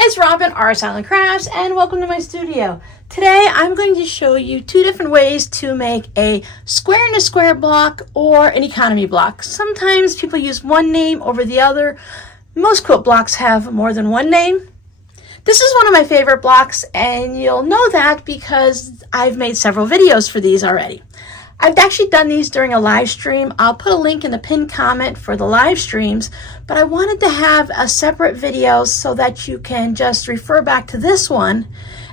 It's Robin, Art Island Crafts, and welcome to my studio. Today I'm going to show you two different ways to make a square in a square block or an economy block. Sometimes people use one name over the other. Most quilt blocks have more than one name. This is one of my favorite blocks, and you'll know that because I've made several videos for these already. I've actually done these during a live stream. I'll put a link in the pinned comment for the live streams, but I wanted to have a separate video so that you can just refer back to this one.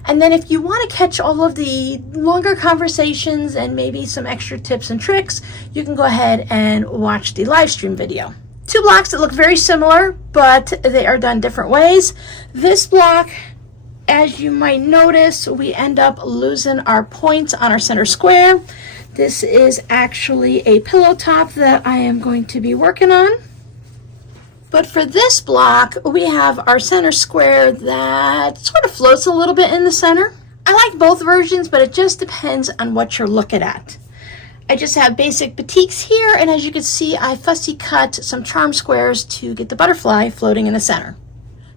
And then if you want to catch all of the longer conversations and maybe some extra tips and tricks, you can go ahead and watch the live stream video. Two blocks that look very similar, but they are done different ways. This block, as you might notice, we end up losing our points on our center square. This is actually a pillow top that I am going to be working on. But for this block, we have our center square that sort of floats a little bit in the center. I like both versions, but it just depends on what you're looking at. I just have basic batiks here, and as you can see, I fussy cut some charm squares to get the butterfly floating in the center.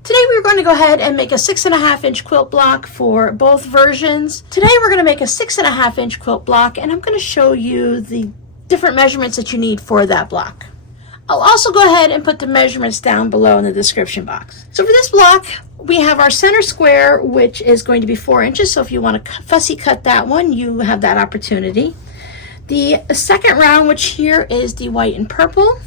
Today we're going to go ahead and make a 6.5 inch quilt block for both versions. Today we're going to make a 6.5 inch quilt block, and I'm going to show you the different measurements that you need for that block. I'll also go ahead and put the measurements down below in the description box. So for this block, we have our center square, which is going to be 4 inches. So if you want to fussy cut that one, you have that opportunity. The second round, which here is the white and purple,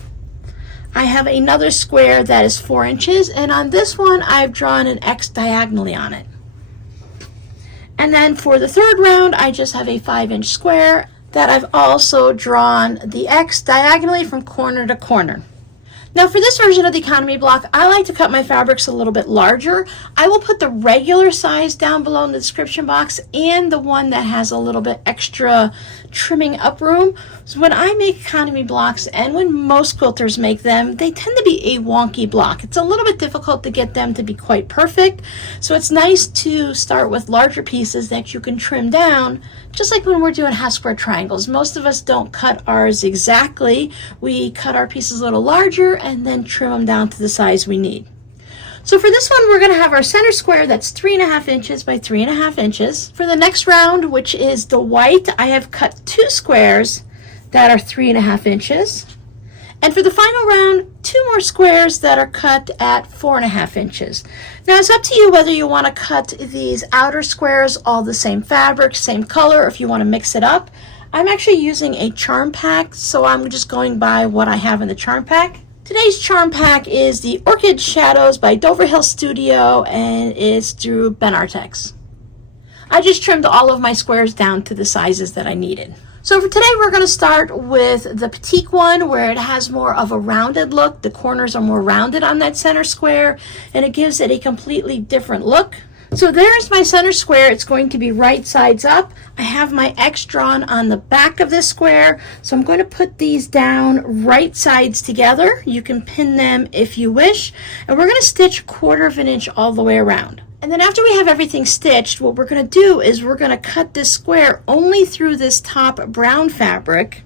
I have another square that is 4 inches, and on this one I've drawn an X diagonally on it. And then for the third round, I just have a 5-inch square that I've also drawn the X diagonally from corner to corner. Now for this version of the economy block, I like to cut my fabrics a little bit larger. I will put the regular size down below in the description box and the one that has a little bit extra trimming up room. So when I make economy blocks, and when most quilters make them, they tend to be a wonky block. It's a little bit difficult to get them to be quite perfect. So it's nice to start with larger pieces that you can trim down, just like when we're doing half square triangles. Most of us don't cut ours exactly. We cut our pieces a little larger and then trim them down to the size we need. So for this one, we're going to have our center square that's 3.5 inches by 3.5 inches. For the next round, which is the white, I have cut 2 squares that are 3.5 inches. And for the final round, 2 more squares that are cut at 4.5 inches. Now it's up to you whether you want to cut these outer squares all the same fabric, same color, or if you want to mix it up. I'm actually using a charm pack, so I'm just going by what I have in the charm pack. Today's charm pack is the Orchid Shadows by Dover Hill Studio, and it's through Ben Artex. I just trimmed all of my squares down to the sizes that I needed. So for today, we're going to start with the Batik one, where it has more of a rounded look. The corners are more rounded on that center square, and it gives it a completely different look. So there's my center square. It's going to be right sides up. I have my X drawn on the back of this square, so I'm going to put these down right sides together. You can pin them if you wish, and we're going to stitch 1/4 inch all the way around. And then after we have everything stitched, what we're going to do is we're going to cut this square only through this top brown fabric,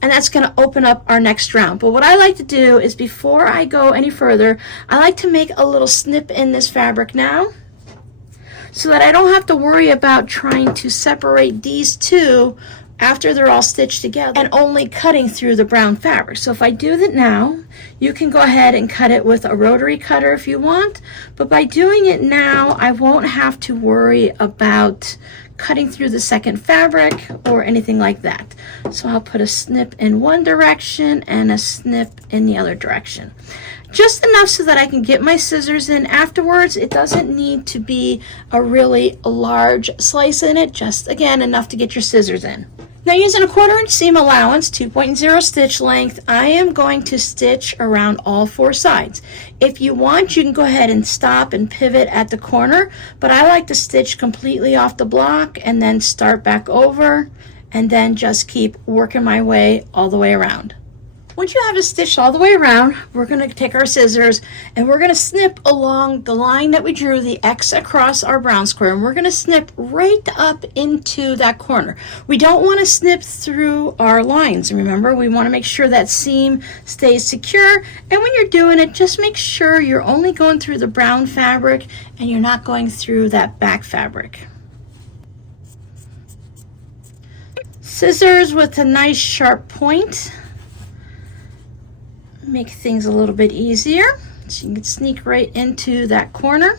and that's going to open up our next round. But what I like to do is, before I go any further, I like to make a little snip in this fabric now, so that I don't have to worry about trying to separate these two after they're all stitched together and only cutting through the brown fabric. So if I do that now, you can go ahead and cut it with a rotary cutter if you want, but by doing it now, I won't have to worry about cutting through the second fabric or anything like that. So I'll put a snip in one direction and a snip in the other direction. Just enough so that I can get my scissors in afterwards. It doesn't need to be a really large slice in it, just again enough to get your scissors in. Now using a 1/4 inch seam allowance, 2.0 stitch length, I am going to stitch around all 4 sides. If you want, you can go ahead and stop and pivot at the corner, but I like to stitch completely off the block and then start back over and then just keep working my way all the way around. Once you have it stitched all the way around, we're going to take our scissors and we're going to snip along the line that we drew, the X across our brown square, and we're going to snip right up into that corner. We don't want to snip through our lines. Remember, we want to make sure that seam stays secure, and when you're doing it, just make sure you're only going through the brown fabric and you're not going through that back fabric. Scissors with a nice sharp point make things a little bit easier, so you can sneak right into that corner.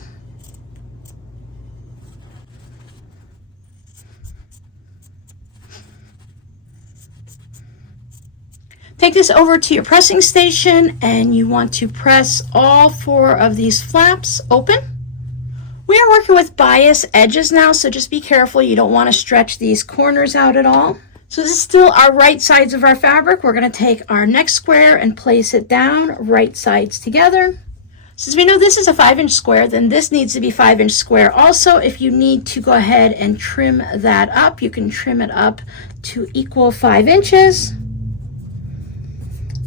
Take this over to your pressing station and you want to press all 4 of these flaps open. We are working with bias edges now, so just be careful. You don't want to stretch these corners out at all. So this is still our right sides of our fabric. We're going to take our next square and place it down, right sides together. Since we know this is a 5-inch square, then this needs to be 5-inch square also. If you need to go ahead and trim that up, you can trim it up to equal 5 inches.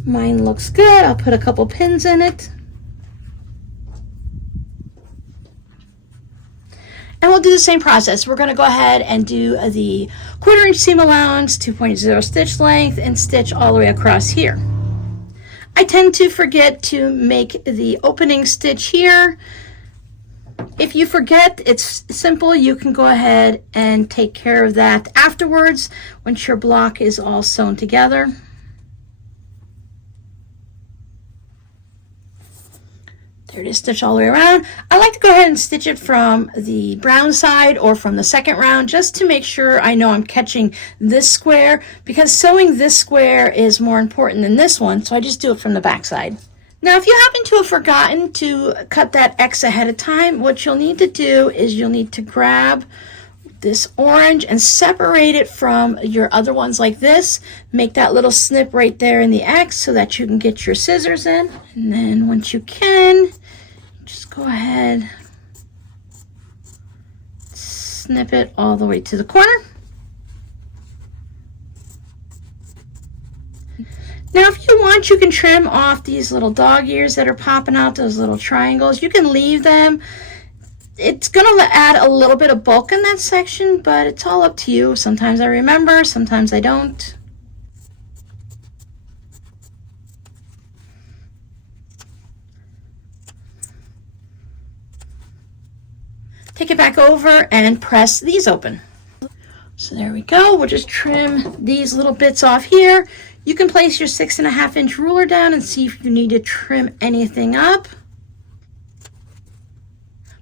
Mine looks good. I'll put a couple pins in it. And we'll do the same process. We're going to go ahead and do the 1/4 inch seam allowance, 2.0 stitch length, and stitch all the way across here. I tend to forget to make the opening stitch here. If you forget, it's simple. You can go ahead and take care of that afterwards once your block is all sewn together. There it is, stitch all the way around. I like to go ahead and stitch it from the brown side or from the second round, just to make sure I know I'm catching this square, because sewing this square is more important than this one, so I just do it from the back side. Now, if you happen to have forgotten to cut that X ahead of time, what you'll need to do is you'll need to grab this orange and separate it from your other ones like this. Make that little snip right there in the X so that you can get your scissors in. And then once you can, just go ahead, snip it all the way to the corner. Now, if you want, you can trim off these little dog ears that are popping out, those little triangles. You can leave them. It's going to add a little bit of bulk in that section, but it's all up to you. Sometimes I remember, sometimes I don't. Take it back over and press these open. So there we go. We'll just trim these little bits off here. You can place your 6.5 inch ruler down and see if you need to trim anything up.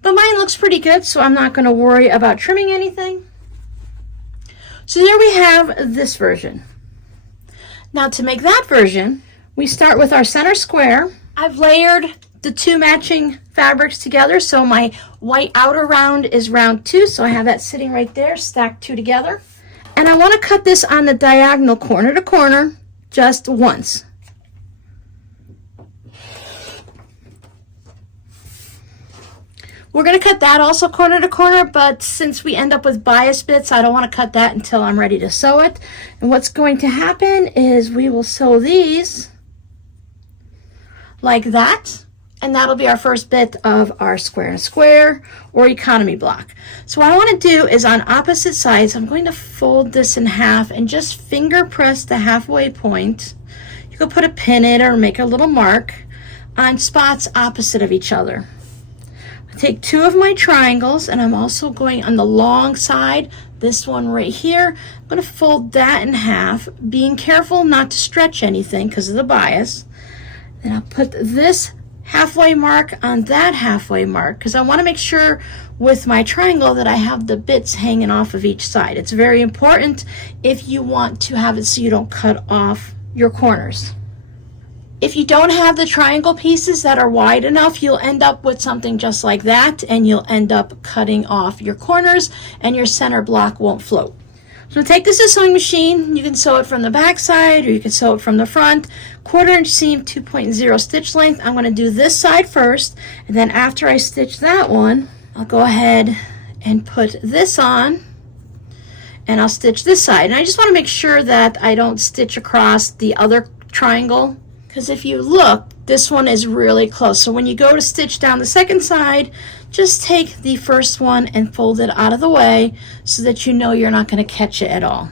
But mine looks pretty good, so I'm not going to worry about trimming anything. So there we have this version. Now to make that version, we start with our center square. I've layered the 2 matching fabrics together, so my white outer round is round 2, so I have that sitting right there, stacked 2 together. And I want to cut this on the diagonal corner to corner just once. We're going to cut that also corner to corner, but since we end up with bias bits, I don't want to cut that until I'm ready to sew it. And what's going to happen is we will sew these like that, and that'll be our first bit of our square and square or economy block. So what I want to do is on opposite sides, I'm going to fold this in half and just finger press the halfway point. You could put a pin in it or make a little mark on spots opposite of each other. Take 2 of my triangles, and I'm also going on the long side, this one right here. I'm going to fold that in half, being careful not to stretch anything because of the bias. Then I'll put this halfway mark on that halfway mark, because I want to make sure with my triangle that I have the bits hanging off of each side. It's very important if you want to have it so you don't cut off your corners. If you don't have the triangle pieces that are wide enough, you'll end up with something just like that, and you'll end up cutting off your corners and your center block won't float. So take this to a sewing machine. You can sew it from the back side or you can sew it from the front. 1/4 inch seam, 2.0 stitch length. I'm going to do this side first, and then after I stitch that one, I'll go ahead and put this on, and I'll stitch this side. And I just want to make sure that I don't stitch across the other triangle Because if you look, this one is really close. So when you go to stitch down the second side, just take the first one and fold it out of the way so that you know you're not going to catch it at all.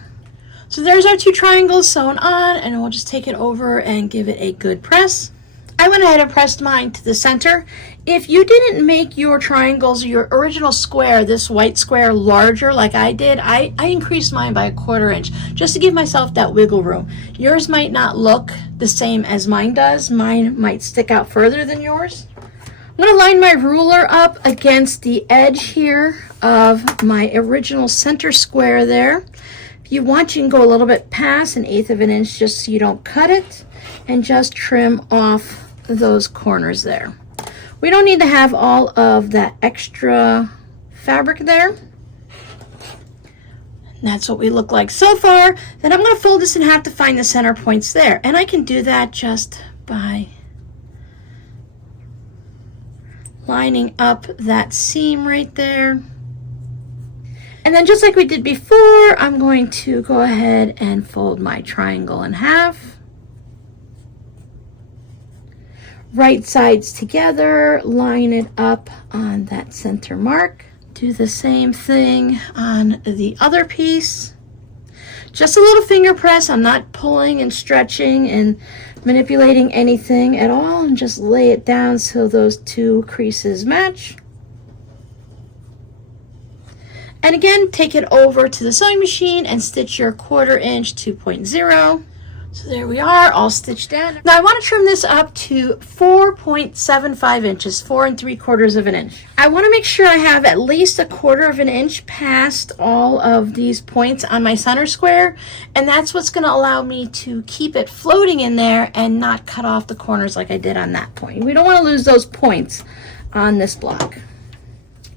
So there's our 2 triangles sewn on, and we'll just take it over and give it a good press. I went ahead and pressed mine to the center. If you didn't make your triangles, your original square, this white square, larger like I did, I increased mine by 1/4 inch just to give myself that wiggle room. Yours might not look the same as mine does. Mine might stick out further than yours. I'm going to line my ruler up against the edge here of my original center square there. If you want, you can go a little bit past 1/8 of an inch just so you don't cut it, and just trim off those corners there. We don't need to have all of that extra fabric there. And that's what we look like so far. Then I'm going to fold this in half to find the center points there, and I can do that just by lining up that seam right there. And then just like we did before, I'm going to go ahead and fold my triangle in half. Right sides together, line it up on that center mark. Do the same thing on the other piece. Just a little finger press. I'm not pulling and stretching and manipulating anything at all, and just lay it down so those 2 creases match. And again, take it over to the sewing machine and stitch your 1/4 inch 2.0. So there we are, all stitched down. Now I want to trim this up to 4.75 inches, 4 3/4 of an inch. I want to make sure I have at least 1/4 of an inch past all of these points on my center square, and that's what's going to allow me to keep it floating in there and not cut off the corners like I did on that point. We don't want to lose those points on this block.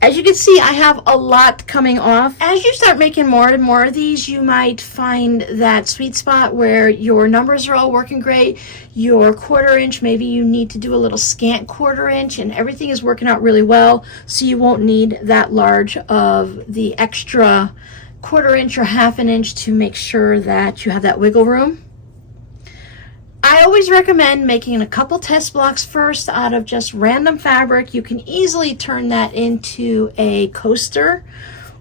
As you can see, I have a lot coming off. As you start making more and more of these, you might find that sweet spot where your numbers are all working great. Your 1/4 inch, maybe you need to do a little scant 1/4 inch, and everything is working out really well, so you won't need that large of the extra 1/4 inch or 1/2 inch to make sure that you have that wiggle room. I always recommend making a couple test blocks first out of just random fabric. You can easily turn that into a coaster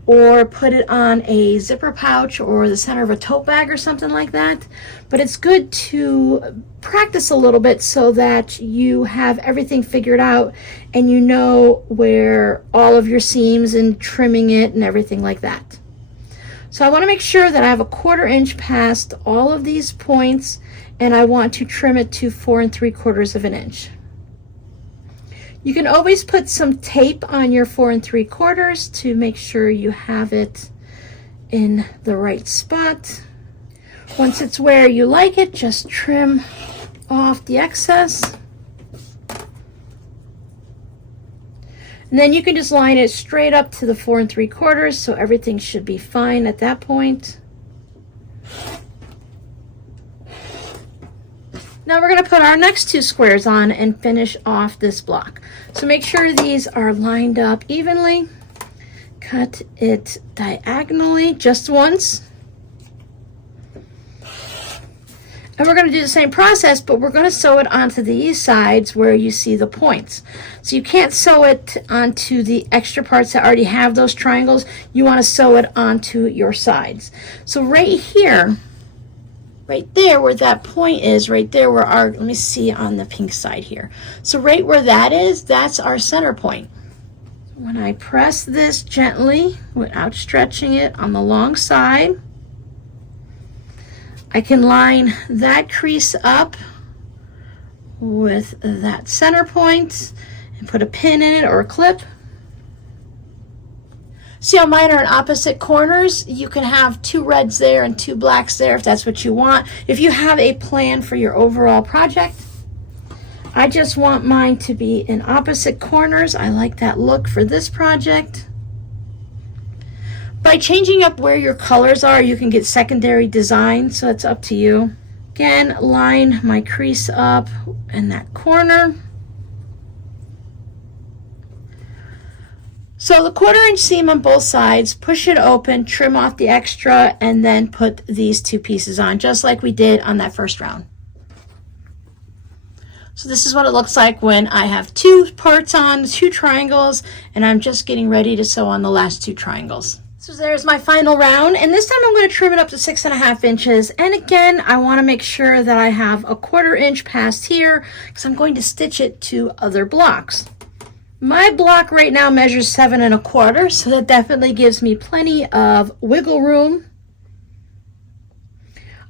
or put it on a zipper pouch or the center of a tote bag or something like that. But it's good to practice a little bit so that you have everything figured out and you know where all of your seams and trimming it and everything like that. So I want to make sure that I have 1/4 inch past all of these points, and I want to trim it to 4 3/4 of an inch. You can always put some tape on your 4 3/4 to make sure you have it in the right spot. Once it's where you like it, just trim off the excess. And then you can just line it straight up to the 4 3/4, so everything should be fine at that point. Now we're going to put our next 2 squares on and finish off this block. So make sure these are lined up evenly. Cut it diagonally just once. And we're going to do the same process, but we're going to sew it onto these sides where you see the points. So you can't sew it onto the extra parts that already have those triangles. You want to sew it onto your sides. So right here, right there where that point is, right there where our, let me see on the pink side here. So right where that is, that's our center point. When I press this gently without stretching it on the long side, I can line that crease up with that center point and put a pin in it or a clip. See how mine are in opposite corners? You can have 2 reds there and 2 blacks there if that's what you want. If you have a plan for your overall project. I just want mine to be in opposite corners. I like that look for this project. By changing up where your colors are, you can get secondary design, so it's up to you. Again, line my crease up in that corner. So the 1/4 inch seam on both sides, push it open, trim off the extra, and then put these 2 pieces on, just like we did on that first round. So this is what it looks like when I have two parts on, two triangles, and I'm just getting ready to sew on the last two triangles. So there's my final round, and this time I'm going to trim it up to 6.5 inches. And again, I want to make sure that I have a 1/4 inch past here because I'm going to stitch it to other blocks. My block right now measures 7.25, so that definitely gives me plenty of wiggle room.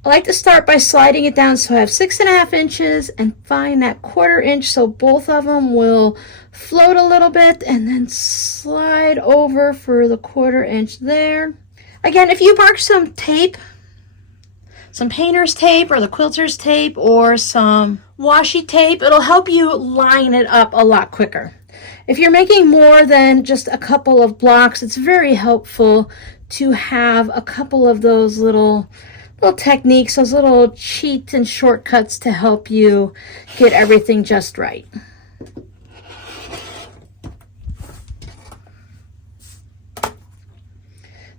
I like to start by sliding it down so I have 6.5 inches and find that 1/4 inch so both of them will float a little bit, and then slide over for the 1/4 inch there. Again, if you mark some tape, some painter's tape or the quilter's tape or some washi tape, it'll help you line it up a lot quicker. If you're making more than just a couple of blocks, it's very helpful to have a couple of those little techniques, those little cheats and shortcuts to help you get everything just right.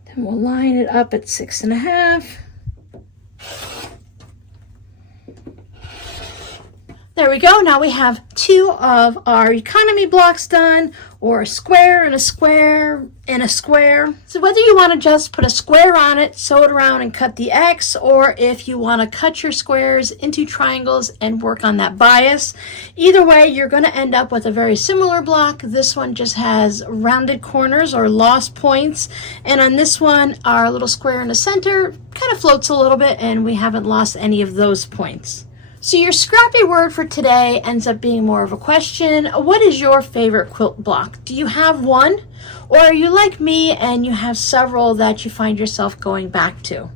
Then we'll line it up at 6.5. There we go. Now we have two of our economy blocks done, or a square and a square and a square. So whether you want to just put a square on it, sew it around and cut the X, or if you want to cut your squares into triangles and work on that bias, either way you're going to end up with a very similar block. This one just has rounded corners or lost points, and on this one our little square in the center kind of floats a little bit and we haven't lost any of those points. So your scrappy word for today ends up being more of a question. What is your favorite quilt block? Do you have one? Or are you like me and you have several that you find yourself going back to?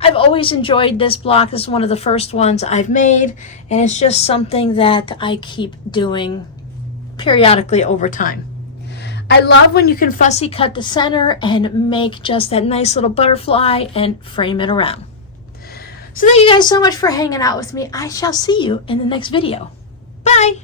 I've always enjoyed this block. This is one of the first ones I've made, and it's just something that I keep doing periodically over time. I love when you can fussy cut the center and make just that nice little butterfly and frame it around. So thank you guys so much for hanging out with me. I shall see you in the next video. Bye!